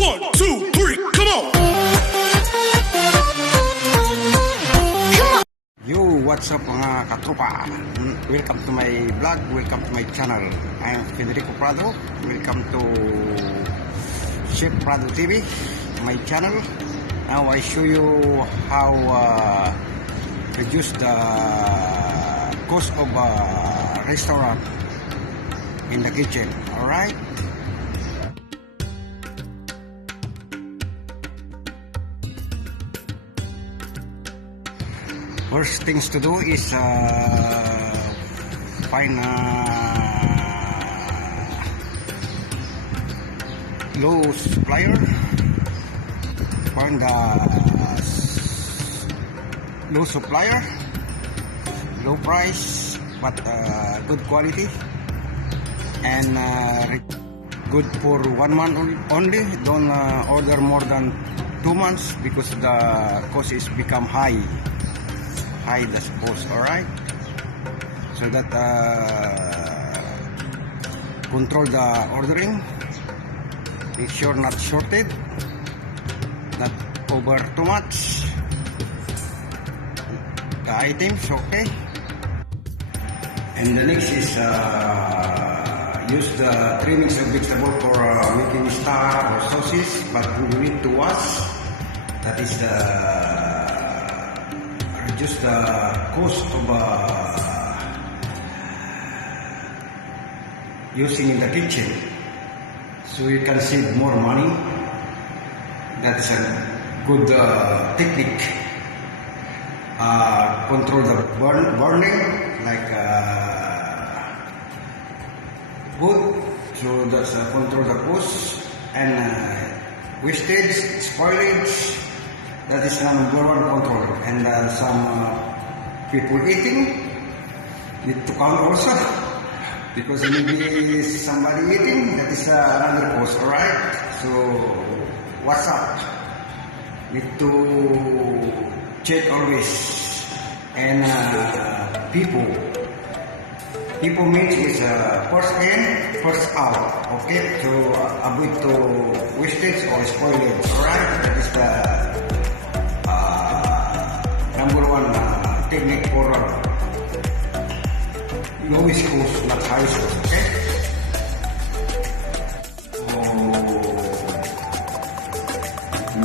1, 2, 3, come on! Yo, what's up mga katropa? Welcome to my vlog, welcome to my channel. I am Federico Prado. Welcome to Chef Prado TV, my channel. Now I show you how reduce the cost of a restaurant in the kitchen. Alright? First things to do is find a low supplier, find a low supplier, low price but good quality, and good for 1 month only. Don't order more than 2 months because the cost is become high the suppose. Alright, so that control the ordering, make sure not shorted, not over too much the items. Okay, and the next is use the trimmings of vegetable for making stock or sauces, but we need to wash. That is the reduce the cost of using in the kitchen, so you can save more money. That is a good technique. Control the burning like food, so that's control the cost and wastage, spoilage. That is number one control. And some people eating need to count also, because maybe somebody eating, that is another cost. Alright, so what's up? Need to check always. And people means is first in, first out. Okay, so avoid to wastage or spoilage. Alright, that is the number one technique for lowest cost, not highest cost. Okay, so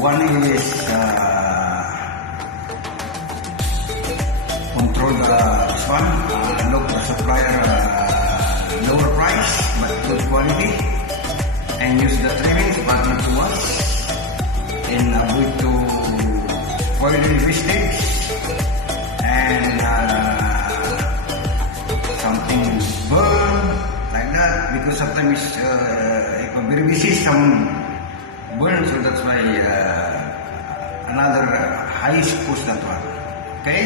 one is control this one, look the supplier lower price but good quality, and use the trimmings but not too much, and avoid to spoiling wastage and something burn like that, because sometimes if a very busy some burn, so that's why another highest cost that one. Okay,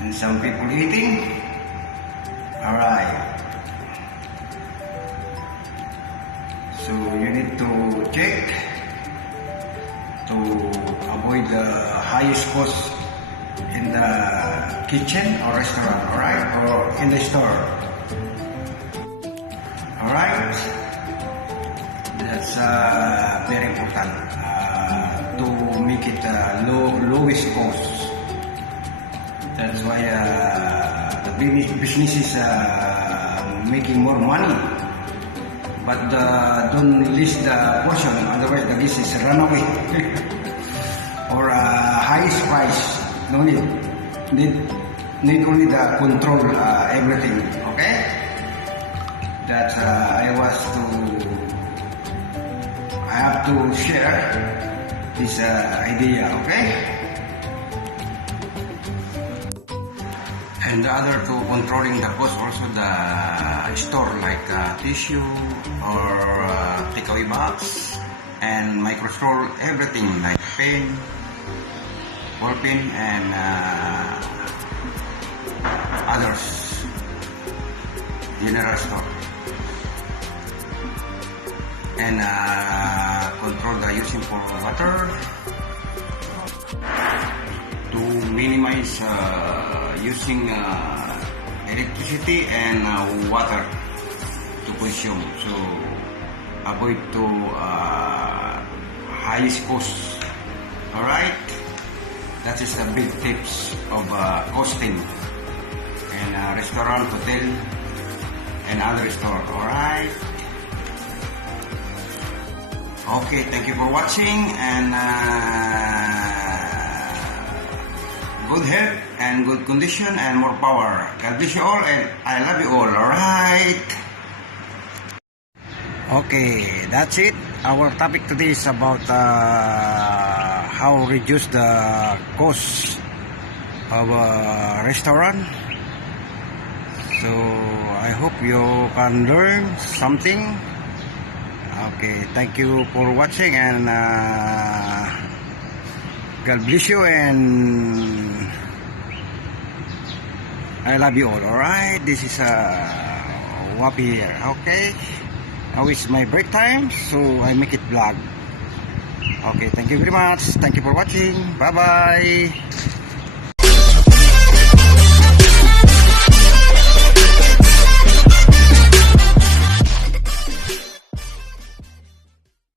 and some people eating. Alright, so you need to check to avoid the highest cost in the kitchen or restaurant, alright, or in the store. Alright, that's very important to make it lowest cost. That's why the business is making more money, but don't list the portion, otherwise the business run away. Or highest price, no need only the control everything. Okay, that I have to share this idea. Okay, and the other to controlling the cost, also the store like tissue or takeaway box and microstore, everything like pen, ball pen, and others, general store, and control the using for water to minimize using electricity and water to consume. So avoid to highest cost. Alright? That is the big tips of costing in restaurant, hotel, and other store. Alright? Okay, thank you for watching, and good health and good condition and more power. God bless you all, and I love you all. Alright? Okay, that's it. Our topic today is about how reduce the cost of a restaurant. So I hope you can learn something. Okay, thank you for watching, and God bless you, and I love you all. Alright, this is Wapi here. Okay, now it's my break time, so I make it vlog. Okay, thank you very much. Thank you for watching. Bye bye.